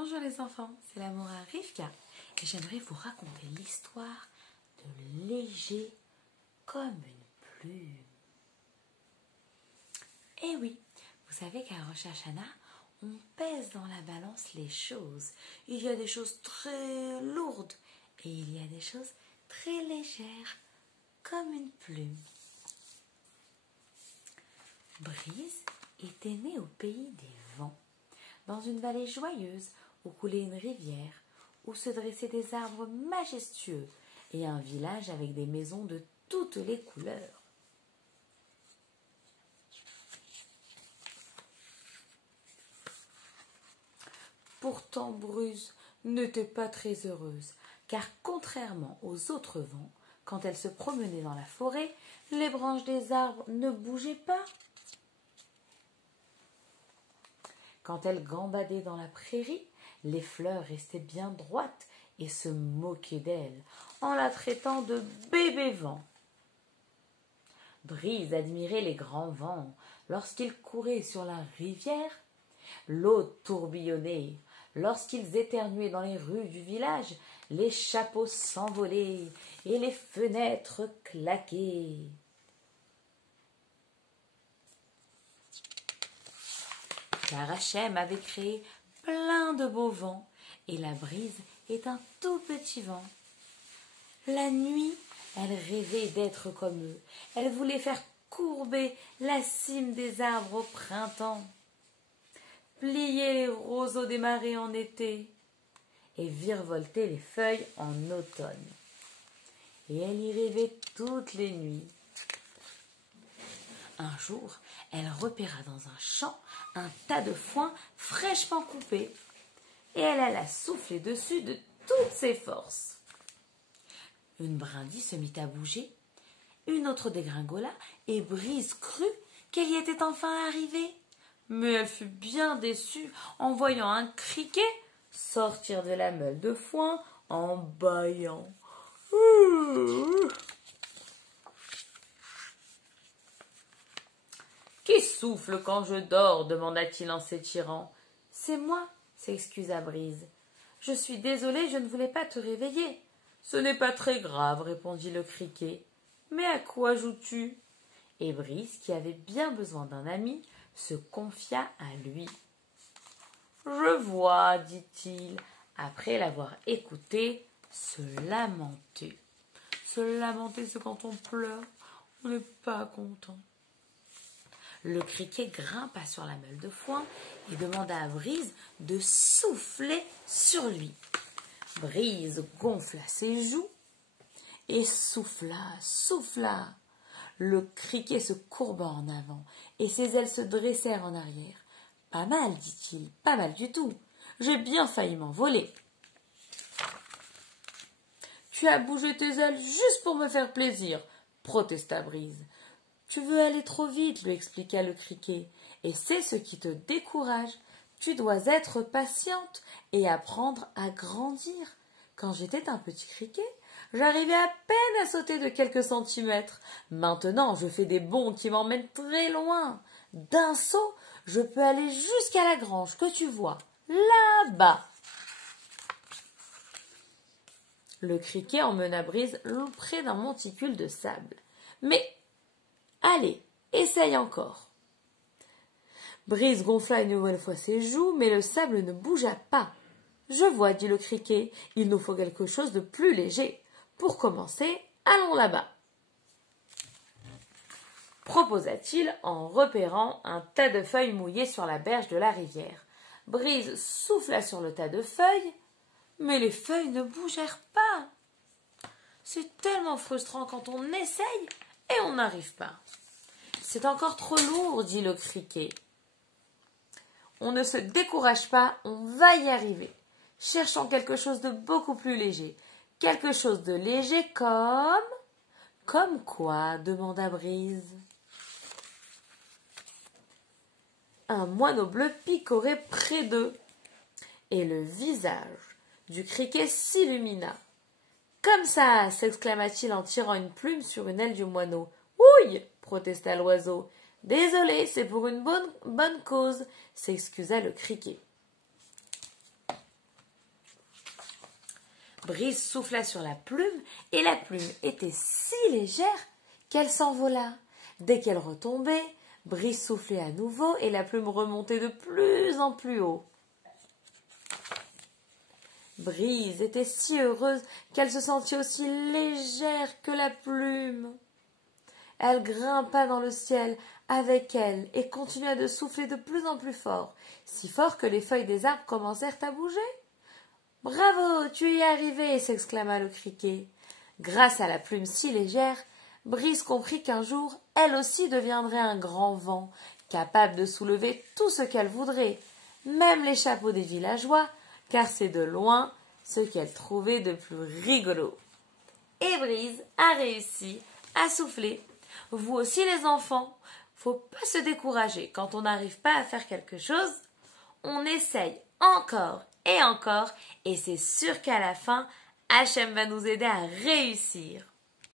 Bonjour les enfants, c'est l'amour à Rivka et j'aimerais vous raconter l'histoire de Léger comme une plume. Eh oui, vous savez qu'à Rosh Hashanah, on pèse dans la balance les choses. Il y a des choses très lourdes et il y a des choses très légères comme une plume. Brise était née au pays des vents, dans une vallée joyeuse où coulait une rivière, où se dressaient des arbres majestueux et un village avec des maisons de toutes les couleurs. Pourtant, Brise n'était pas très heureuse, car contrairement aux autres vents, quand elle se promenait dans la forêt, les branches des arbres ne bougeaient pas. Quand elle gambadait dans la prairie, les fleurs restaient bien droites et se moquaient d'elle en la traitant de bébé vent. Brise admirait les grands vents lorsqu'ils couraient sur la rivière, l'eau tourbillonnait, lorsqu'ils éternuaient dans les rues du village, les chapeaux s'envolaient et les fenêtres claquaient. Car Hachem avait créé plein de beaux vents, et la brise est un tout petit vent. La nuit, elle rêvait d'être comme eux. Elle voulait faire courber la cime des arbres au printemps, plier les roseaux des marais en été, et virevolter les feuilles en automne. Et elle y rêvait toutes les nuits. Un jour, elle repéra dans un champ un tas de foin fraîchement coupé, et elle alla souffler dessus de toutes ses forces. Une brindille se mit à bouger, une autre dégringola, et Brise crut qu'elle y était enfin arrivée. Mais elle fut bien déçue en voyant un criquet sortir de la meule de foin en bâillant. « Qui souffle quand je dors ?» demanda-t-il en s'étirant. « C'est moi, » s'excusa Brise. « Je suis désolée, je ne voulais pas te réveiller. »« Ce n'est pas très grave, » répondit le criquet. « Mais à quoi joues-tu » Et Brise, qui avait bien besoin d'un ami, se confia à lui. « Je vois, » dit-il, après l'avoir écouté, se lamenter. Se lamenter, c'est quand on pleure, on n'est pas content. Le criquet grimpa sur la meule de foin et demanda à Brise de souffler sur lui. Brise gonfla ses joues et souffla. Le criquet se courba en avant et ses ailes se dressèrent en arrière. « Pas mal, dit-il, pas mal du tout. J'ai bien failli m'envoler. »« Tu as bougé tes ailes juste pour me faire plaisir, » protesta Brise. « Tu veux aller trop vite, » lui expliqua le criquet, « et c'est ce qui te décourage. Tu dois être patiente et apprendre à grandir. Quand j'étais un petit criquet, j'arrivais à peine à sauter de quelques centimètres. Maintenant, je fais des bonds qui m'emmènent très loin. D'un saut, je peux aller jusqu'à la grange que tu vois, là-bas. » Le criquet emmena Brise près d'un monticule de sable. « Mais allez, essaye encore. » Brise gonfla une nouvelle fois ses joues, mais le sable ne bougea pas. « Je vois, » dit le criquet, « il nous faut quelque chose de plus léger. Pour commencer, allons là-bas. » proposa-t-il en repérant un tas de feuilles mouillées sur la berge de la rivière. Brise souffla sur le tas de feuilles, mais les feuilles ne bougèrent pas. C'est tellement frustrant quand on essaye et on n'arrive pas. « C'est encore trop lourd, » dit le criquet. « On ne se décourage pas, on va y arriver. Cherchons quelque chose de beaucoup plus léger. Quelque chose de léger comme... » « Comme quoi ?» demanda Brise. Un moineau bleu picorait près d'eux, et le visage du criquet s'illumina. « Comme ça !» s'exclama-t-il en tirant une plume sur une aile du moineau. « Ouille !» protesta l'oiseau. « Désolé, c'est pour une bonne cause !» s'excusa le criquet. Brise souffla sur la plume, et la plume était si légère qu'elle s'envola. Dès qu'elle retombait, Brise soufflait à nouveau, et la plume remontait de plus en plus haut. Brise était si heureuse qu'elle se sentit aussi légère que la plume. Elle grimpa dans le ciel avec elle et continua de souffler de plus en plus fort, si fort que les feuilles des arbres commencèrent à bouger. « Bravo, tu y es arrivé !» s'exclama le criquet. Grâce à la plume si légère, Brise comprit qu'un jour, elle aussi deviendrait un grand vent, capable de soulever tout ce qu'elle voudrait, même les chapeaux des villageois, car c'est de loin ce qu'elle trouvait de plus rigolo. Et Brise a réussi à souffler. Vous aussi les enfants, faut pas se décourager quand on n'arrive pas à faire quelque chose. On essaye encore, et c'est sûr qu'à la fin, Hachem va nous aider à réussir.